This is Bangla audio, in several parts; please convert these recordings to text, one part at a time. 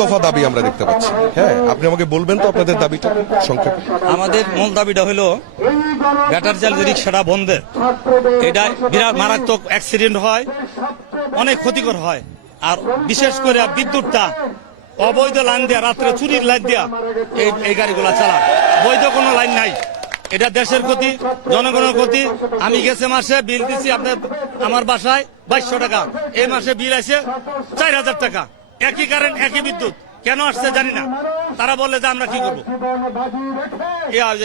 দফা দাবি আমরা দেখতে পাচ্ছি। হ্যাঁ আপনি আমাকে বলবেন তো আপনাদের দাবিটা সংক্ষেপে। আমাদের মূল দাবিটা হলো ব্যাটার চাল রিক্সাটা বন্ধের এটা বিরাট মারাত্মক অ্যাক্সিডেন্ট হয়, অনেক ক্ষতিকর হয়। আর বিশেষ করে বিদ্যুৎটা অবৈধ লাইন দেয়া, রাত্রে চুরির লাইন দেয়া এই এই গাড়িগুলা চালা বৈধ কোনো লাইন নাই। এটা দেশের ক্ষতি, জনগণের ক্ষতি। আমি গেছে মাসে বিল দিচ্ছি আপনার আমার বাসায় বাইশশো টাকা। এই মাসে বিল আছে চার হাজার টাকা। একই কারেন্ট, একই বিদ্যুৎ। কেন আসছে জানি না। তারা বলে যে আমরা কি করব?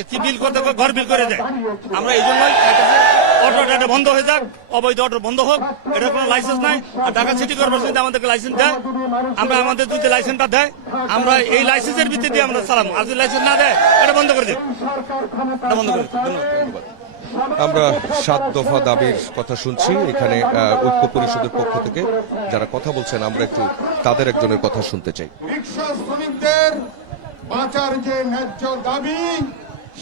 কি বিল করতে ঘর বিল করে দেয়। আমরা এই জন্যই এটা বন্ধ হয়ে যাক, অবৈধ অটো বন্ধ হোক, এটা কোনো লাইসেন্স নাই, আর ঢাকা সিটি কর্পোরেশন আমাদেরকে লাইসেন্স দেয়, আমরা আমাদের যদি লাইসেন্সটা দেয়, আমরা এই লাইসেন্সের ভিত্তিতে আমরা চালাম আর যদি লাইসেন্স না দেয়, এটা বন্ধ করে দিই এটা বন্ধ করে ধন্যবাদ। আমরা সাত দফা দাবির কথা শুনছি। এখানে ঐক্য পরিষদের পক্ষ থেকে যারা কথা বলছেন, আমরা একটু তাদের একজনের কথা শুনতে চাই। রিক্সা শ্রমিকদের বাঁচার যে ন্যায্য দাবি,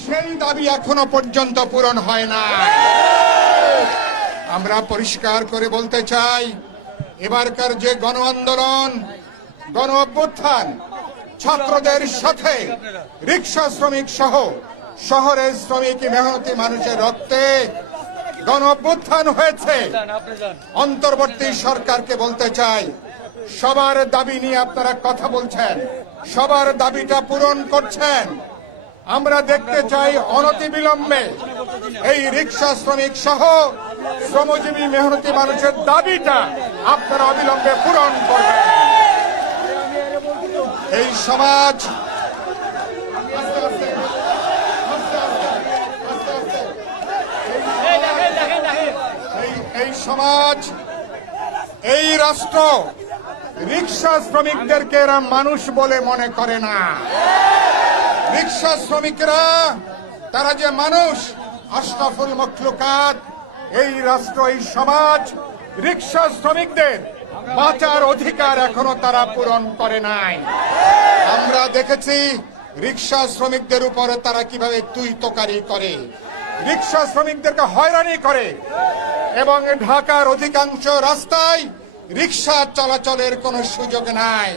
সেই দাবি এখনও পর্যন্ত পূরণ হয় না আমরা পরিষ্কার করে বলতে চাই, এবারকার যে গণ আন্দোলন, গণ অভ্যুত্থান, ছাত্রদের সাথে রিক্সা শ্রমিক সহ শহরের শ্রমিক মেহনতি মানুষের রক্তে গণ হয়েছে। অন্তর্বর্তী সরকারকে বলতে চাই সবার দাবি নিয়ে আপনারা কথা বলছেন সবার দাবিটা পূরণ করছেন। আমরা দেখতে চাই অনতিবিলম্বে এই রিক্সা শ্রমিক সহ শ্রমজীবী মেহনতি মানুষের দাবিটা আপনারা অবিলম্বে পূরণ করবেন। এই সমাজ এই- সমাজ, এই রাষ্ট্র রিক্সা শ্রমিকদেরকে এরা মানুষ বলে মনে করে না। রিক্সা শ্রমিকরা, তারা যে মানুষ, আশরাফুল মখলুকাত, এই রাষ্ট্র, এই সমাজ, রিক্সা শ্রমিকদের বাঁচার অধিকার এখনও তারা পূরণ করে নাই। আমরা দেখেছি রিক্সা শ্রমিকদের উপরে তারা কীভাবে তুই তোকারি করে। রিক্সা শ্রমিকদেরকে হয়রানি করে। এবং ঢাকার অধিকাংশ রাস্তায় রিক্সা চলাচলের কোনো সুযোগ নাই।